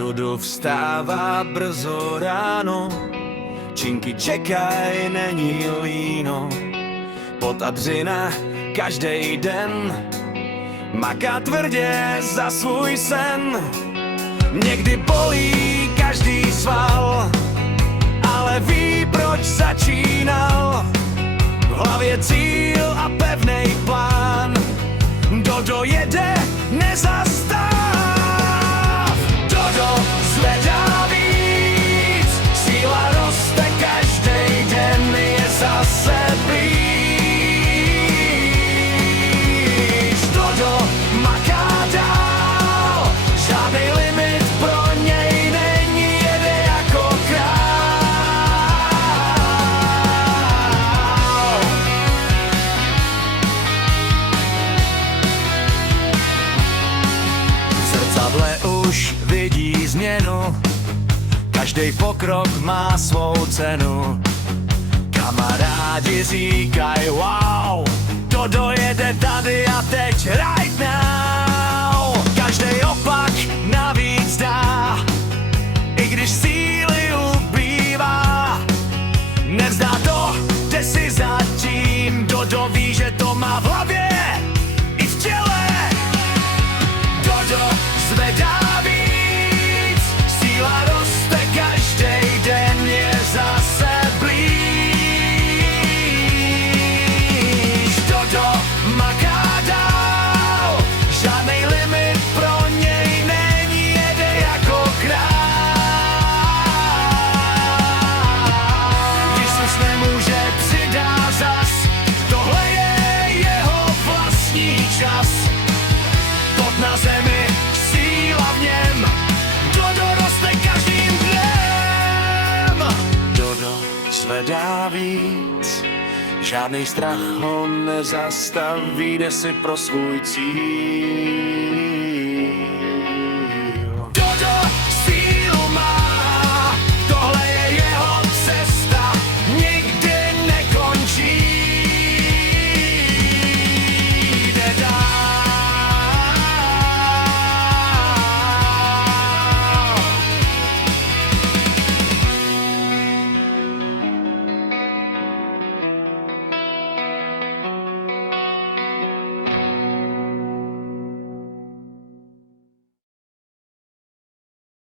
Dodo vstává brzo ráno, činky čekaj, není líno. Pot a dřina každej den, maká tvrdě za svůj sen. Někdy bolí každý sval, ale ví, proč začínal. V hlavě cíl a pevnej plán, Dodo jede, nezastav. Dodo zvedá víc, síla roste každej den, je zase blíž. Dodo maká dál, žádnej limit pro něj není, jede jako král. V zrcadle už vidí změnu, každej pokrok má svou cenu. Kamarádi říkaj wow, Dodo jede tady a teď right now. Každej opak navíc dá, i když síly ubývá. Nevzdá to, jde si za tím, Dodo ví, že to má v hlavě i v těle. Dodo zvedá víc, síla roste každej den, je zase blíž. Dodo maká dál, žádnej limit pro něj není, jede jako král. Když už nemůže, přidá zas, tohle je jeho vlastní čas. Pot na zemi, síla v něm, Dodo roste každým dnem. Dodo zvedá víc, žádnej strach ho nezastaví, jde si pro svůj cíl.